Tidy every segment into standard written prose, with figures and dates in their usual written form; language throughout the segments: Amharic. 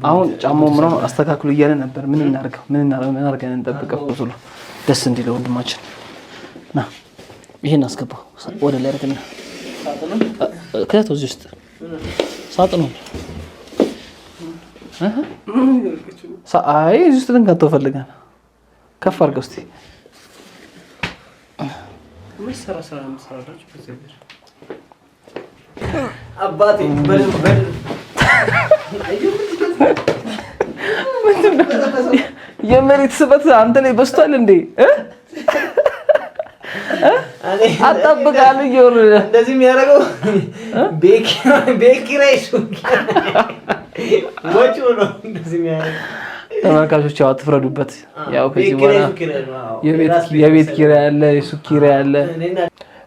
አሁን ጫማው ምናምን አስተካክሉ እያለ ነበር። ምን እናርገን እንጠብቀው ብሎ ደስ እንዲለው ወንድማችን ና ይሄን አስገባው ወደ ላይ አድርገና ከተው እዚህ ውስጥ ሳጥኑ አይ እዚህ ውስጥ ልንከተው ፈልገን ከፍ አድርገው እስቲ አባቴ የመሬት ስበት አንተ ላይ በስቷል እንዴ? አጣብቃለሁ ይወር እንደዚህ የሚያደርገው ቤኪራይስ ወጪ ነው። እንደዚህ የሚያደርገው ተመልካቾች ያው አትፍረዱበት። ያው ከዚህ በኋላ የቤት ኪራይ አለ፣ የሱቅ ኪራይ አለ።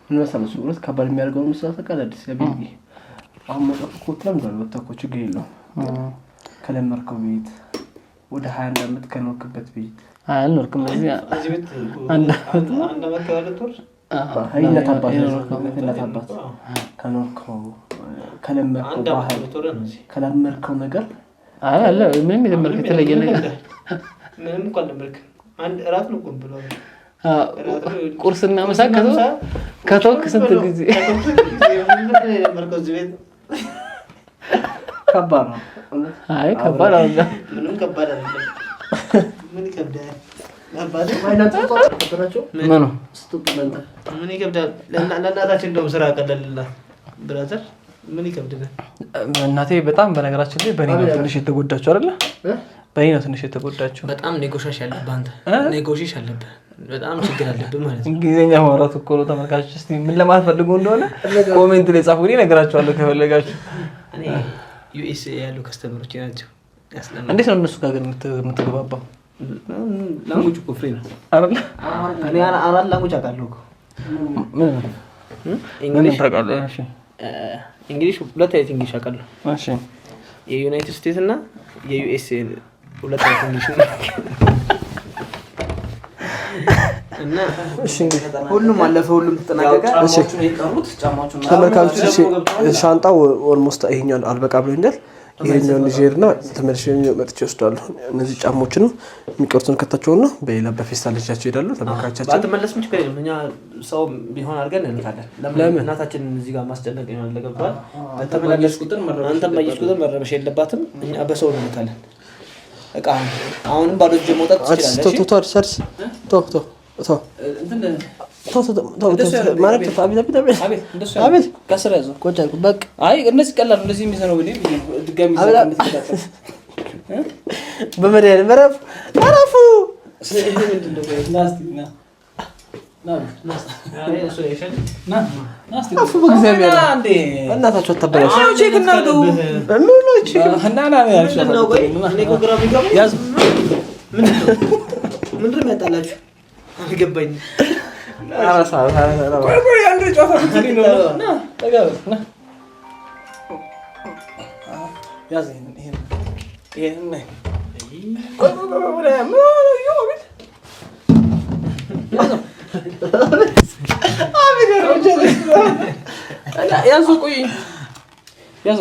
ምን መሰለሽ ሁለት ከባድ የሚያደርገው መስራት አቃዳዲስ ለቤት አሁን መጣፍ ኮትለም ነው ወጣኮ ችግር የለውም። ከለመርከው ቤት ወደ 21 አመት ከኖርክበት ቤት አልኖርክም። እዚህ ቤት አንድ አመት ከወለድኩ አይነት አባት ከኖርከው ከለመርከው ባህል ከለመርከው ነገር አለ ምንም የለመርከው የተለየ ነገር ምንም እንኳን ለመርክ አንድ እራት ነው ቆም ብሎ ቁርስና ምሳ ከቶክ ስንት ጊዜ ለመርከው እዚህ ቤት ከባድ ነው። አይ ከባድ አይደለም፣ ምንም ከባድ አይደለም። ምን ይከብዳል? ምን ይከብዳል? ለእናታችን እንደውም ስራ ቀለልና ብራዘር ምን ይከብዳል? እናቴ በጣም በነገራችን ላይ በእኔ ነው ትንሽ የተጎዳችው አይደለ? በእኔ ነው ትንሽ የተጎዳችው። በጣም ኔጎሽሽ ያለብህ አንተ ኔጎሽሽ ያለብህ በጣም ችግር አለብህ ማለት ነው። እንግሊዘኛ ማውራት እኮ ነው። ተመልካቾች እስቲ ምን ለማለት ፈልገው እንደሆነ ኮሜንት ላይ ጻፉልኝ፣ እነግራችኋለሁ ከፈለጋችሁ። እኔ ዩኤስኤ ያሉ ከስተመሮች ናቸው ያስለማ። እንዴት ነው እነሱ ጋር ግን የምትገባባው? ላንጉጅ እኮ ፍሬ ነው አይደል? እኔ አራት ላንጉጅ አውቃለሁ እኮ። እንግሊዝ ታውቃለህ? እሺ እንግሊዝ ሁለት አይነት እንግሊዝ አውቃለሁ። እሺ የዩናይትድ ስቴትስ እና የዩኤስኤ ሁለት አይነት እንግሊዝ ነው። እና እሺ ሁሉም አለፈ፣ ሁሉም ተጠናቀቀ። እሺ ተመልካቾች ሻንጣው ኦልሞስት ይሄኛው አልበቃ ብሎኛል። ይሄኛው ኒጀርና ተመልሼ መጥቼ ወስዳለሁ። እነዚህ ጫሞች ነው የሚቀርቱን ከተቸውና በሌላ በፌስታል ልጃቸው ይሄዳሉ። ተመልካቾቻችን ባትመለስ ምን ችግር የለም። እኛ ሰው ቢሆን አድርገን እንካለን። ለምን እናታችን እዚህ ጋር ማስጨነቅ ነው ለገባል። አንተ መለስ ቁጥር መረበሽ የለባትም። እኛ በሰው ነው እንካለን። እቃ አሁንም ባዶ እጅ መውጣት ትችላለሽ። አቤት ከስራ ያዘው ቆጫ በቃ አይ እነዚህ ቀላል ነው። እንደዚህ የሚሰራው ግን ድጋሚ በመሪያ መረፍ አራፉ አፉ በእግዚአብሔር አንዴ እናታችሁ ተበላሽ ቼክ እናድርገው ምንሎች ነው ቆይ እኔ እኮ ግራ ቢገባ ያዝ ምንድነው ያጣላችሁ አልገባኝም። አራሳ ቆይ አንዴ ጫፋ ብትይ ነው ና ተጋብ ና ያዝ ይሄን ቆይ ወደ ምን ያዞ ቆይ ያዞ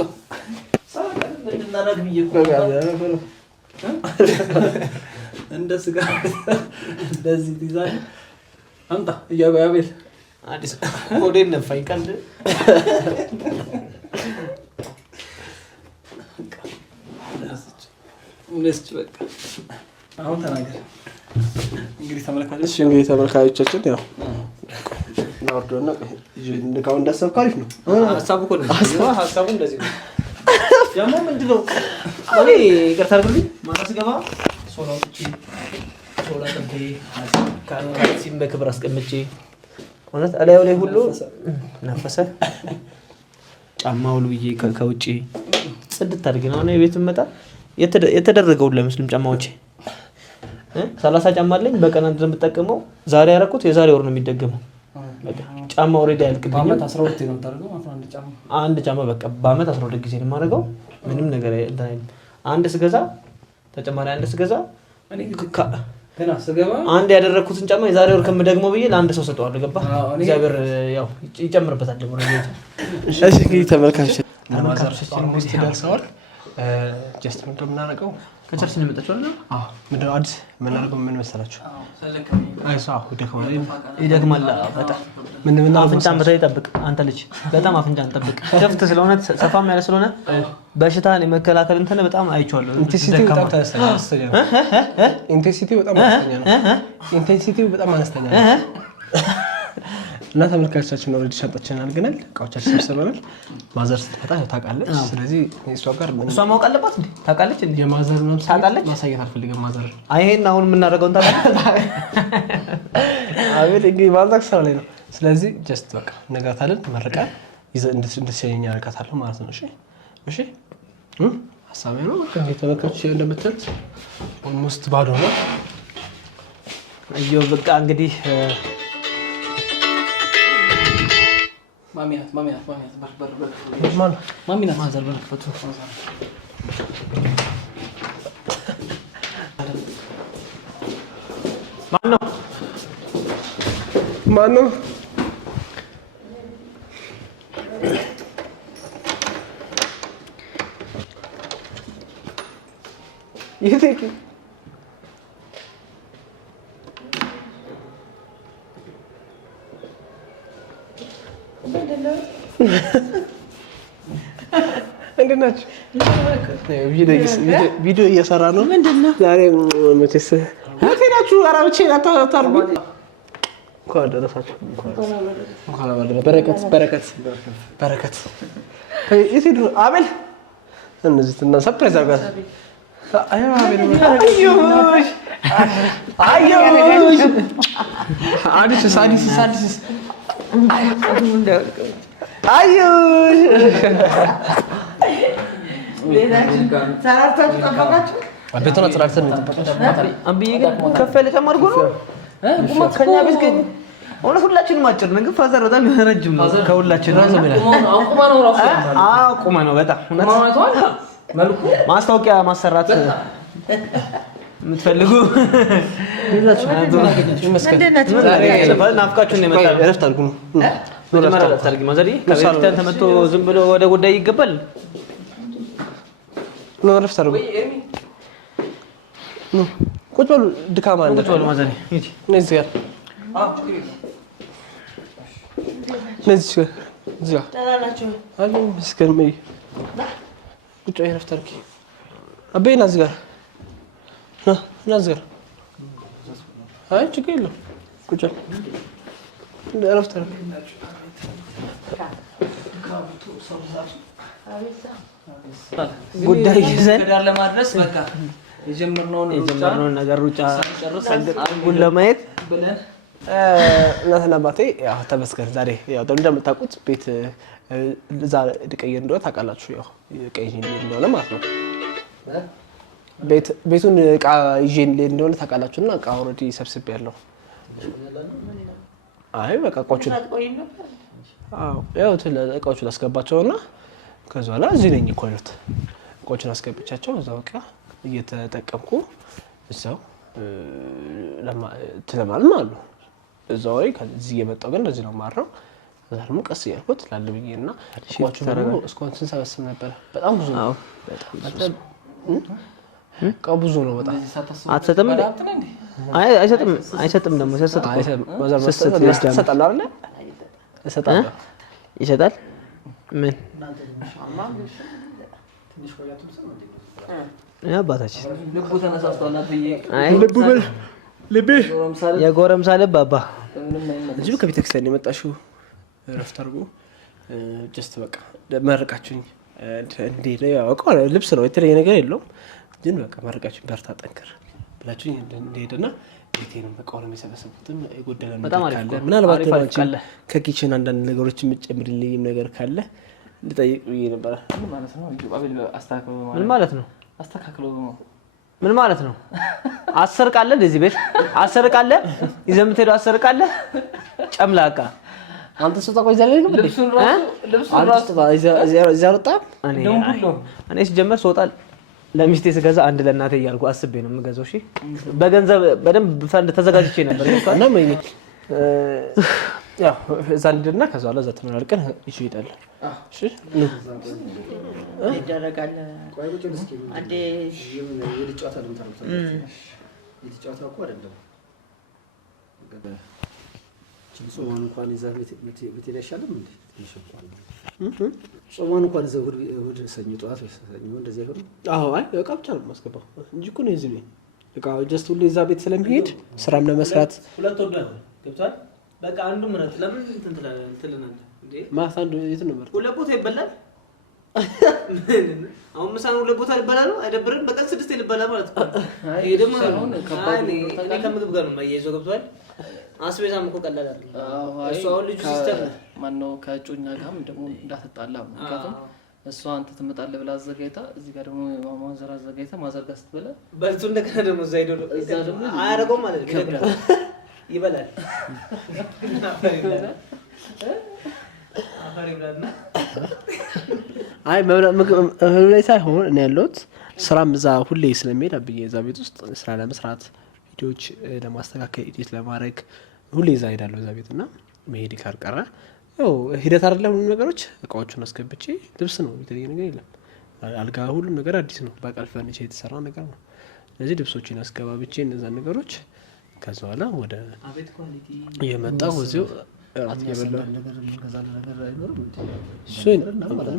እንደ ስጋ እንደዚህ ዲዛይን አምጣ ያቤት አዲስ ኮዴን ነፋኝ ቀልድ ለስጭ በቃ አሁን ተናገር። እንግዲህ ተመልካቾቻችን ያው ናርዶና እንደካው እንዳሰብኩ አሪፍ ነው ሐሳቡ እኮ ነው። ሐሳቡ እንደዚህ ነው። ደግሞ ምንድነው እኔ ይቅርታ አድርጉልኝ ማታ ስገባ ሶላ ጠንቴ ካንሲም በክብር አስቀምጬ ማለት አላየው ላይ ሁሉ ነፈሰ ጫማው ልብዬ ከውጪ ጽድት አድርጌ ነው እና የቤት መጣ የተደረገው ለሙስሊም ጫማዎች 30 ጫማ አለኝ። በቀን አንድ የምጠቀመው ዛሬ ያረኩት የዛሬ ወር ነው የሚደገመው። በቃ ጫማ ኦሬዲ አልቅብኝ። በአመት 12 ነው ታደርገው 11 ጫማ አንድ ጫማ በቃ በአመት 12 ጊዜ ነው የማደርገው። ምንም ነገር አንድ ስገዛ ተጨማሪ አንድ ስገዛ እኔ ገና ስገባ አንድ ያደረኩትን ጫማ የዛሬ ወር ከምደግመው ብዬ ለአንድ ሰው ሰጠዋለሁ። ገባ እግዚአብሔር ያው ይጨምርበታል ደግሞ ነው። እሺ እንግዲህ ተመልካቾች ለማዘርሽን ውስጥ ደርሰዋል። ጀስት ምን እንደምናደርገው ከቸርች ነው የመጣችው አይደል? አዎ ምንድን ነው አዲስ የምናደርገው ምን መሰላችሁ? ይደክማል በጣም ምን አፍንጫን በተለይ ጠብቅ አንተ ልጅ በጣም አፍንጫን ጠብቅ። ክፍት ስለሆነ ሰፋም ያለ ስለሆነ በሽታን የመከላከል እንትን በጣም አይቻለሁ። ኢንቴንሲቲው በጣም አነስተኛ ነው። ኢንቴንሲቲው በጣም አነስተኛ ነው። እና ተመልካቾቻችን ኦልሬዲ ሻንጣችንን አድርገናል፣ እቃዎቻችን ሰብስበናል። ማዘር ስትመጣ ታውቃለች። ስለዚህ እሷ ጋር እሷ ማወቅ አለባት እንዴ? ታውቃለች እንዴ? የማዘር ነው ታውቃለች። ማሳየት አልፈልግም ማዘር። ይሄን አሁን የምናደርገውን ታውቃለች። አቤት እንግዲህ ማዘር ስራ ላይ ነው። ስለዚህ ጀስት በቃ ነግራታለን፣ መርቃን እንድትሸኘኝ አደርጋታለሁ ማለት ነው። እሺ እሺ። ሀሳቤ ነው። በቃ ተመልካቾች እንደምትሉት ኦልሞስት ባዶ ነው። አየሁ በቃ እንግዲህ ማሚናት ማዘር በርበርፈቱ ማነው? የት እንዴት ናችሁ? ቪዲዮ እየሰራ ነው። ምንድነው ዛሬ መቼስ ሄዳችሁ አራብቼ አታርጉ። እንኳን ደረሳችሁ። እንኳን በረከት በረከት በረከት። የት ሄዱ? አቤል እነዚህ እና ሰርፕራይዝ አድርጋት። አዲስ ቤቱን አጽዳድተን አብዬ ግን ከፍ ያለ ጫማ አድርጎ ነው ከእኛ ቤት ግን እውነት ሁላችንም አጭር ነን፣ ግን ፋዘር በጣም ረጅም ነው ከሁላችን። አቁመ ነው በጣም ማስታወቂያ ማሰራት የምትፈልጉ ናፍቃችሁን ነው የመጣው። እረፍት አድርጉ ነው እረፍት አድርጊ ማዘሪ። ከቤተክርስቲያን ተመቶ ዝም ብሎ ወደ ጉዳይ ይገባል ነው። እረፍት አድርጉ ነው። ቁጭ በሉ። ድካማ አለ። ቁጭ በሉ ማዘሪ። እነዚህ ጋር እነዚህ ጋር እዚህ ጋር ደህና አሉ። መስከረም ቁጭ በይ። እረፍት አድርጊ አቤ። ና እዚህ ጋር ና እዚህ ጋር። አይ ችግር የለውም። ቁጭ በል። እረፍት አድርጊ። ጉዳይ ይዘን ለማድረስ በቃ የጀመርነውን ነገር ሩጫ አንጉን ለማየት ብለን እናትና አባቴ ያው ተመስገን ዛሬ ያው እንደምታውቁት ቤት እዛ ድቀየ እንደሆነ ታውቃላችሁ። ያው ቀይኝ እንደሆነ ማለት ነው። ቤቱን እቃ ይዤ እንደሆነ ታውቃላችሁና እቃ ኦልሬዲ ሰብስቤያለሁ። አይ በቃ እቃዎቹን ያው እቃዎቹን አስገባቸውና ከዛ በኋላ እዚህ ነኝ እኮ ያሉት እቃዎቹን አስገብቻቸው እዛው በቃ እየተጠቀምኩ እዛው ትለማልም አሉ እዛው ላይ ከዚህ እየመጣሁ ግን እንደዚህ ነው ማረው። ከዛ ደግሞ ቀስ እያልኩት ላልብዬና እቃዎቹን ደግሞ እስካሁን ስንሰበስብ ነበር። በጣም ብዙ ነው። በጣም እቃው ብዙ ነው። በጣም አትሰጥም? አይ አይሰጥም ደግሞ ይሰጣል አይደል? ይሰጣል። ምን አባታችን ልቡ ተነሳስቷል። ልቤ የጎረምሳ ልብ አባ እዚሁ ከቤተክርስቲያን የመጣሽው እረፍት አድርጎ ጀስት በቃ መርቃችሁኝ እንዴት ያው ልብስ ነው የተለየ ነገር የለውም። ግን በቃ መርቃችሁኝ በርታ ጠንክር ብላችሁኝ እንደሄደና ቤቴንም በቃውን የሚሰበሰቡትም የጎደለ ነገር ካለ ምናልባት ከኪችን አንዳንድ ነገሮች የምትጨምርልኝ ነገር ካለ ልጠይቅ ብዬ ነበር። ምን ማለት ነው? አቤል አስተካክሎ ምን ማለት ነው? አስተካክሎ ምን ማለት ነው? 10 ቃለ እንደዚህ ቤት 10 ቃለ ይዘህ የምትሄደው 10 ቃለ ጨምላቃ አንተ ሰው ታቆይ ዘለ ልብሱን ራሱ እዚያ ወጣ። እኔ ሲጀመር ስወጣ ለሚስቴ ስገዛ አንድ ለእናቴ እያልኩ አስቤ ነው የምገዛው። እሺ በገንዘብ በደንብ ፈንድ ተዘጋጅቼ ነበር። ያው እዛ እንድና ከዛ በኋላ እዛ ተመራርቀን ይዤ እሄዳለሁ። እሺ ይደረጋል። አንዴ የልጫወታ ነው ታውቁት። የልጫወታ እኮ አይደለም ጾማን እንኳን ይዘህ ቤት ይሻላል እንዴ? ጾማን እንኳን ይዘህ እሑድ ሰኞ ጠዋት ሰኞ እንደዚህ አይሆንም? አዎ አይ እቃ ብቻ ነው የማስገባው እንጂ እኮ ነው እዚህ እቃ ጀስት ሁሌ እዛ ቤት ስለሚሄድ ስራም ለመስራት ሁለት ወደ ገብቷል። በቃ አንዱ ምረት ለምን እንትን ትላለህ እንዴ? ማታ አንዱ የት ነበር? ሁለት ቦታ ይበላል። አሁን ምሳን ሁለት ቦታ ይበላል ነው አይደብርም? በቀን 6 ይበላል ማለት ነው። ይሄ ደግሞ ከምግብ ጋር ነው የማያይዘው ገብቷል። አስቤዛም እኮ ቀላል አይደለም። እሱ አሁን ልጁ ሲስተር ማነው ከእጮኛ ጋርም ደግሞ እንዳትጣላ ምክንያቱም እሷ አንተ ትመጣለህ ብላ አዘጋጅታ እዚህ ጋር ደግሞ ማዘር አዘጋጅታ ማዘር ጋር ስትበላ በልቱ እንደገና ደግሞ እዛ ሄዶ እዛ ደግሞ አያረገውም ማለት ነው። ይበላል አፈር ይብላልና አይ ምግብ ላይ ሳይሆን እኔ ያለሁት ስራም እዛ ሁሌ ስለሚሄድ አብዬ እዛ ቤት ውስጥ ስራ ለመስራት ቪዲዮዎች ለማስተካከል ኤዲት ለማድረግ ሁሌ እዛ ሄዳለሁ እዛ ቤት እና መሄድ ካልቀረ ያው ሂደት አይደለም። ሁሉ ነገሮች እቃዎቹን አስገብቼ ልብስ ነው የተለየ ነገር የለም። አልጋ ሁሉም ነገር አዲስ ነው። በቃል ፈርኒቸ የተሰራ ነገር ነው። ስለዚህ ልብሶችን አስገባብቼ እነዛ ነገሮች ከዛ በኋላ ወደ አቤት ኳሊቲ የመጣው እዚሁ ራት እየበላሁ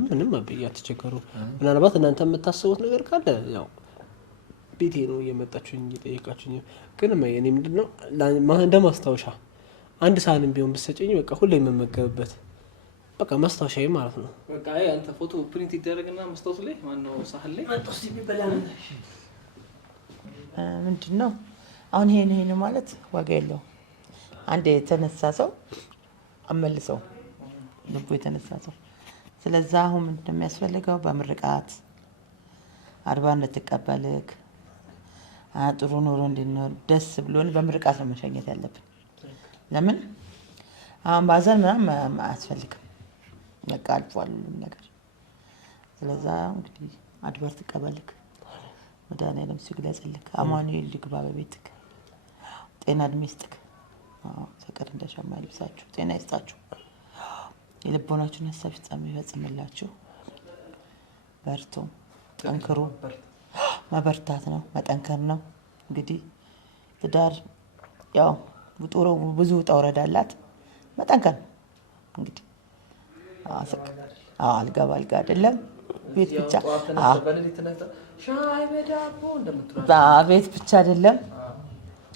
ምንም አብዬ አትቸገሩ። ምናልባት እናንተ የምታስቡት ነገር ካለ ያው ቤቴ ነው እየመጣችሁኝ እየጠየቃችሁኝ። ግን እኔ ምንድነው እንደ ማስታወሻ አንድ ሳህንም ቢሆን ብትሰጪኝ በቃ ሁሌ የምመገብበት በቃ ማስታወሻዬ ማለት ነው። በቃ አይ አንተ ፎቶ ፕሪንት ይደረግና መስታወቱ ላይ ማነው ሳህን ላይ አንተስ የሚበላ ምንድነው አሁን ይሄን ማለት ዋጋ የለው። አንድ የተነሳ ሰው አመልሰው ልቡ የተነሳ ሰው። ስለዚህ አሁን ምንድነው የሚያስፈልገው? በምርቃት አድባር እንድትቀበልክ ጥሩ ኑሮ እንድንኖር ደስ ብሎን በምርቃት ነው መሸኘት ያለብን። ለምን አሁን ባዘን ምናምን አያስፈልግም። በቃ አልፏል ሁሉም ነገር። ስለዚህ እንግዲህ አድባር ትቀበልክ መድኃኒዓለም ሲግለጽልክ አማኑኤል ይግባ በቤትክ ጤና እድሜ ይስጥክ። ፍቅር እንደሸማ ይልብሳችሁ ጤና ይስጣችሁ። የልቦናችሁን ሀሳብ ፍጻሜ ይፈጽምላችሁ። በርቱ፣ ጠንክሩ። መበርታት ነው መጠንከር ነው። እንግዲህ ትዳር ያው ብዙ ውጣ ውረድ አላት። መጠንከር ነው እንግዲህ አልጋ ባልጋ አይደለም። ቤት ብቻ ቤት ብቻ አይደለም።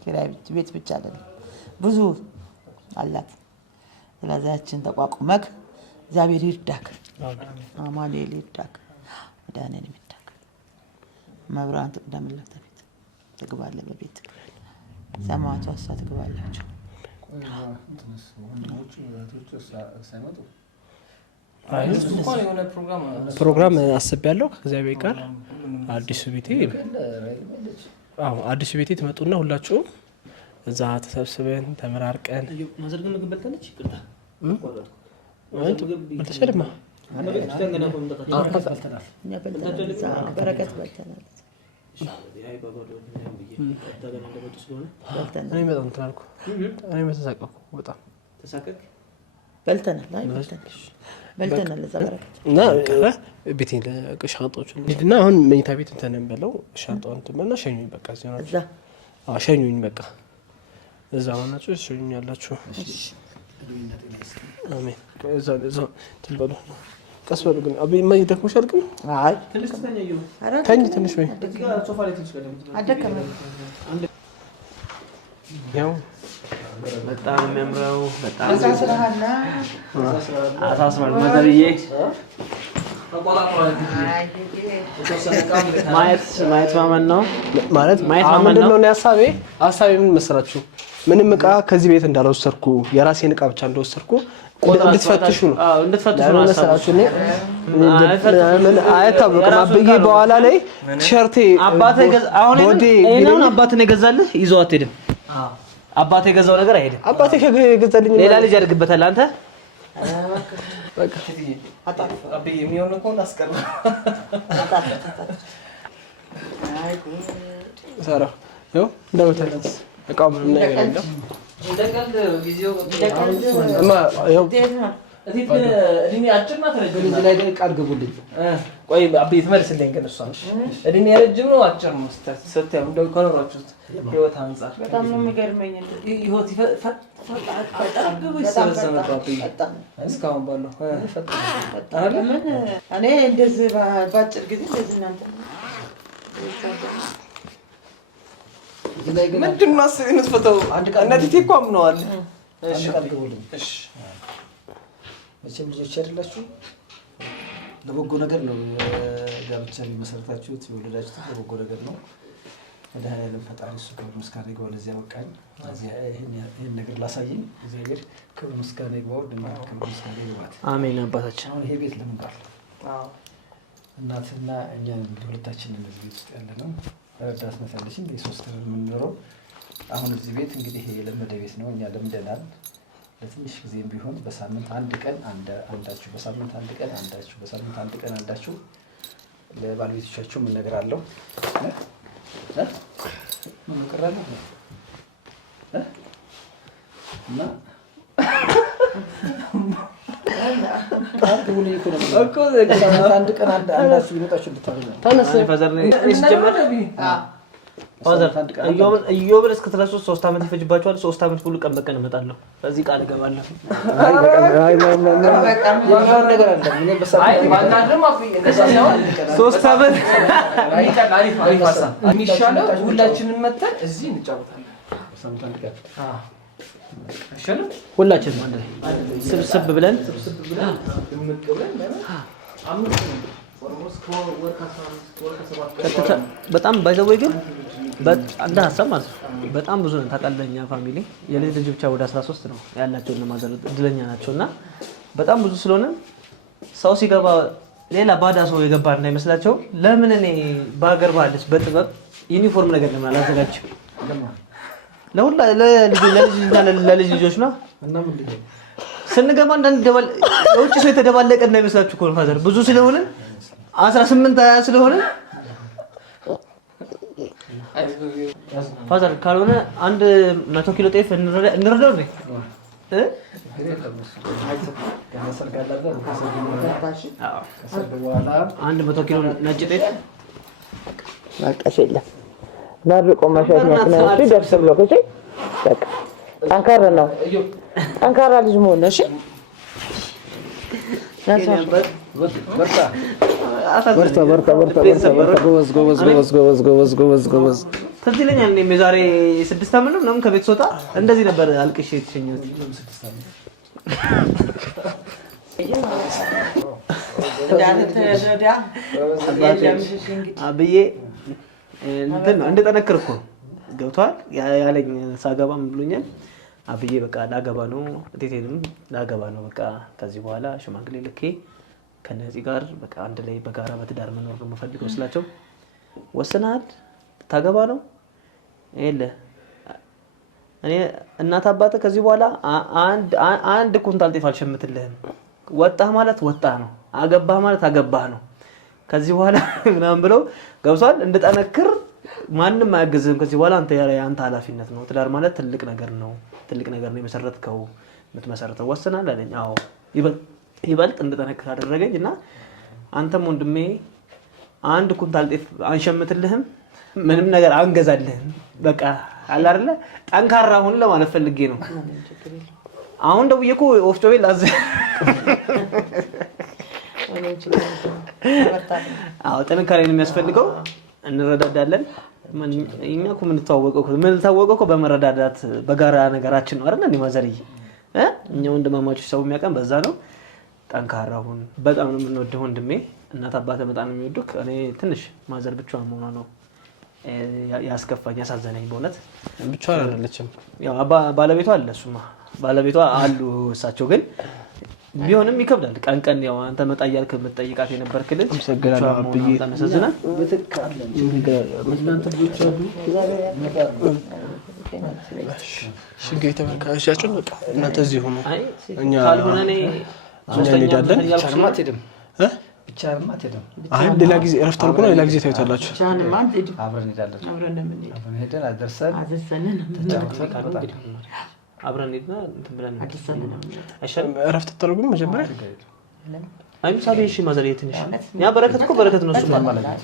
ኪራይ ቤት ብቻ አይደለም፣ ብዙ አላት። ስለዚያችን ተቋቁመክ እግዚአብሔር ይርዳክ፣ አማኑኤል ይርዳክ፣ መድኃኒዓለም ይርዳክ። መብራን ትቅደምለት ቤት ትግባለህ፣ በቤት ሰማዕቷ እሷ ትግባላችሁ። ፕሮግራም አስቤያለሁ ከእግዚአብሔር ጋር አዲሱ ቤቴ ትመጡና ሁላችሁም እዛ ተሰብስበን ተመራርቀን ማዘር ግን ምግብ በልታለች። ይቅርታ በልተሻልማ በረከት በልተናል። እኔ በጣም እንትን አልኩ። እኔ ተሳቀቅኩ በጣም ተሳቀቅ በልተናል በልተናል። እዛ በረከት እና ቤቴን ሻንጣዎቹን ሂድና አሁን መኝታ ቤት እንትን እንበለው ሻንጣውን ትመና ሸኙኝ። በቃ እዚህ ነው እዛ ሸኙኝ። በቃ እዛ ማናችሁ ሸኙኝ ያላችሁ። አሜን። እዛ ትልበሉ ቀስ በሉ። ግን አብይ ማይ ደክሞሻል። ግን አይ ተኝ ትንሽ ወይ ሶፋ ላይ ትንሽ ቀደም አደከመኝ። ያው በጣም የሚያምረው በጣም አሳስራና አሳስራል ማዘርዬ ማየት ማመን ነው ማለት ማየት ማመን ነው። ሀሳቤ ምን መሰላችሁ? ምንም እቃ ከዚህ ቤት እንዳልወሰድኩ የራሴን እቃ ብቻ እንደወሰድኩ እንድትፈትሹ ነው። መሰላችሁ። አይታወቅም አብዬ በኋላ ላይ ቲሸርቴ አባትህ የገዛልህ ይዘው አትሄድም። አባትህ የገዛው ነገር አይሄድም። አባቴ ከገዛልኝ ሌላ ልጅ ያድርግበታል። አንተ በቃ አብዬ የሚሆን ከሆነ አስቀር ሰራ ነው እንደምታዩት እቃው ምንም ነገር የለም። እንደቀልድ ጊዜው እድሜ አጭር ናት ረጅም ናት? ላይ ግን ቃል ግቡልኝ። ቆይ አቤት መልስልኝ። ግን እሷ እድሜ ረጅም ነው አጭር ነው ስታዩ እንደው ከኖራችሁት ህይወት አንጻር በጣም ነው የሚገርመኝ። ህይወት እስካሁን ባለው እኔ እንደዚህ በአጭር ጊዜ እንደዚህ እናንተ ምንድን ነው አስር የምትፈተው? እናቴ እኮ አምነዋል። እሺ አልገቡልኝ። እሺ መቼም ልጆች አይደላችሁ ለበጎ ነገር ነው ጋብቻ መሰረታችሁት የወለዳችሁት ለበጎ ነገር ነው። መድኃኒዓለም ፈጣሪ እሱ ክብር ምስጋና ይግባው ለዚያ በቃኝ። ይህን ነገር ላሳየኝ እግዚአብሔር ክብር ምስጋና ይግባው። ድንግል ክብር ምስጋና ይግባት። አሜን። አባታችን አሁን ይሄ ቤት ለምን ቃል እናትና እኛን ሁለታችንን እዚህ ቤት ውስጥ ያለ ነው። ረዳት መሰለሽ እንደ ሶስት ነው የምንኖረው። አሁን እዚህ ቤት እንግዲህ የለመደ ቤት ነው። እኛ ለምደናል። ለትንሽ ጊዜም ቢሆን በሳምንት አንድ ቀን አንዳችሁ በሳምንት አንድ ቀን አንዳችሁ በሳምንት አንድ ቀን አንዳችሁ ለባለቤቶቻችሁ ምን ነገር አለው ምን ቀራለሁ እና አንድ ሁሉ ይኮ ነው እኮ አንድ ቀን አንዳችሁ ይወጣችሁ እንድታገኙ ተነስ ፈዘር ነው ሲጀመር ፋዘር እዮብን እስክትረሱ 3 አመት ይፈጅባችኋል። 3 አመት ሙሉ ቀን በቀን እመጣለሁ። በዚህ ቃል እገባለሁ። አይ ነገር አለ ምን በሰማይ ባናድርም ሶስት አመት አሪፍ ሀሳብ የሚሻለው ሁላችንም መተን እዚህ እንጫወታለን። ሳምንት አንድ ቀን አይሻልም? ሁላችንም አንድ ላይ ስብስብ ብለን በጣም ባይዘወይ ግን አንድ ሀሳብ ማለት ነው። በጣም ብዙ ነን ታውቃለህ። እኛ ፋሚሊ የልጅ ልጅ ብቻ ወደ 13 ነው ያላቸው እና ማዘር እድለኛ ናቸውና በጣም ብዙ ስለሆነ ሰው ሲገባ ሌላ ባዳ ሰው የገባ እንዳይመስላቸው ለምን እኔ በሀገር ባህልስ በጥበብ ዩኒፎርም ነገር ለምን አላዘጋጅም? ለሁላ ለልጅ ልጆች ነው እና ምን ልጅ ስንገባ አንዳንድ የውጭ ሰው የተደባለቀ እንዳይመስላችሁ እኮ ነው ፋዘር። ብዙ ስለሆነ 18 20 ስለሆነ ፋዘር ካልሆነ አንድ 100 ኪሎ ጤፍ እንረዳው ነው አንድ 100 ኪሎ ነጭ ጤፍ ማቀሽ የለም ባርቆ ማሻት ነው ደርስ ብሎ ከቼ በቃ ጠንካራ ነው። ጠንካራ ልጅ መሆን ነው። እሺ በርታ ጎበዝ። ከዚህ ለኛል ነው የዛሬ 6 አመት ነው ምናምን ከቤት ስወጣ እንደዚህ ነበር አልቅሼ የተሸኘሁት። አብዬ እንደጠነክር እኮ ገብቷል ያለኝ ሳገባም ብሎኛል። አብዬ በቃ ላገባ ነው እቴቴንም ላገባ ነው በቃ ከዚህ በኋላ ሽማግሌ ልኬ ከነዚህ ጋር በቃ አንድ ላይ በጋራ በትዳር መኖር ነው የምፈልገው ስላቸው ወስነሃል ታገባ ነው የለ እኔ እናት አባተ ከዚህ በኋላ አንድ ኩንታል ጤፍ አልሸምትልህም። ወጣህ ማለት ወጣህ ነው፣ አገባህ ማለት አገባህ ነው። ከዚህ በኋላ ምናምን ብለው ገብቷል እንድጠነክር ማንንም አያግዝም። ከዚህ በኋላ አንተ ኃላፊነት ነው። ትዳር ማለት ትልቅ ነገር ነው የመሰረትከው የምትመሰረተው ወስነሃል አለኝ። አዎ ይበልጥ እንድጠነክር አደረገኝ እና አንተም ወንድሜ አንድ ኩንታል ጤፍ አንሸምትልህም፣ ምንም ነገር አንገዛልህም። በቃ አለ አይደለ ጠንካራ ሁን ለማለት ፈልጌ ነው። አሁን ደውዬ እኮ ወፍጮ ቤት ላዘ አዎ ጥንካሬ ነው የሚያስፈልገው። እንረዳዳለን። እኛ እኮ የምንተዋወቀው በመረዳዳት በጋራ ነገራችን ነው አይደል? እንዴ ማዘርዬ እኛ ወንድማማቾች ሰው የሚያውቀን በዛ ነው። ጠንካራ ሁን። በጣም ነው የምንወደው ወንድሜ። እናት አባተ በጣም ነው የሚወዱክ። እኔ ትንሽ ማዘር ብቻዋን መሆኗ ነው ያስከፋኝ ያሳዘነኝ በእውነት። ብቻዋን አይደለችም፣ ያው ባለቤቷ አለ፣ እሱማ ባለቤቷ አሉ። እሳቸው ግን ቢሆንም ይከብዳል። ቀን ያው አንተ መጣ እያልክ የምትጠይቃት የነበርክ ልጅ አመሰግናለሁ አብዬ ተመሰዝናል። እንግዲህ ተመልካቾቻችን በቃ እናንተ እዚህ ሆኖ እኛ ካልሆነ እኔ እንሄዳለን። ብቻህንም አትሄድም። አይ ሌላ ጊዜ እረፍት አልኩ ነው። ሌላ ጊዜ ታዩታላችሁ። አብረን እንሄዳለን። አብረን ሄደን አደርሰን ተጫውተን አብረን ሄድና እንትን ብለን አይሻልም? እረፍት ተደረጉም መጀመሪያ አይ ምሳሌ እሺ ማዘር ትንሽ ያ በረከት እኮ በረከት ነው። እሱ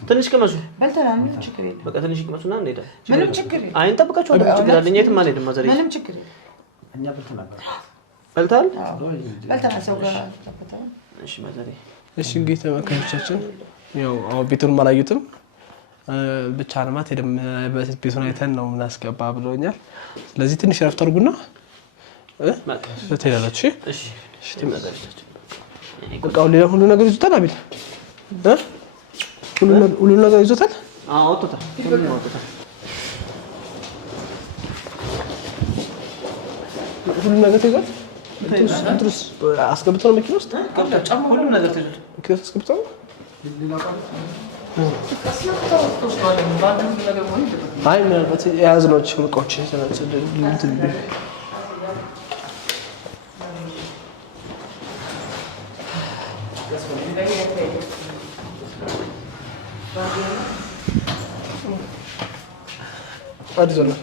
ትንሽ ቅመሱ በልተናል። ምንም ችግር የለም። በቃ ትንሽ ቅመሱና እንሄዳለን። ምንም ችግር የለም። አይ እንጠብቃቸዋለን። ችግር አለ። እኛ የትም አንሄድም ማዘር። ምንም ችግር የለም። እኛ በልተናል። በልተሃል? በልተናል። ሰው ጋር ተፈተነ። እሺ ማዘር። እሺ እንግዲህ ተመልካቾቻችን ያው ቤቱን አላዩትም ብቻ ለማት ሄደም ቤቱን አይተን ነው ምናስገባ ብሎኛል። ስለዚህ ትንሽ እረፍት አድርጉና ትሄዳላችሁ። እሺ እሺ ትመጣላችሁ። በቃ ሁሉ ነገር ይዞታል። አቤል ሁሉ ነገር ይዞታል። አዎ ወጥቷል። ሁሉ ወጥቷል። ሁሉ ነገር ይዟል። እንትሩስ አስገብቶ ነው መኪና ውስጥ ሁሉ ነገር ተይዟል። መኪና ውስጥ አስገብቶ ነው። አይ ምናልባት የያዝናቸው እቃዎች አዲስ ነው።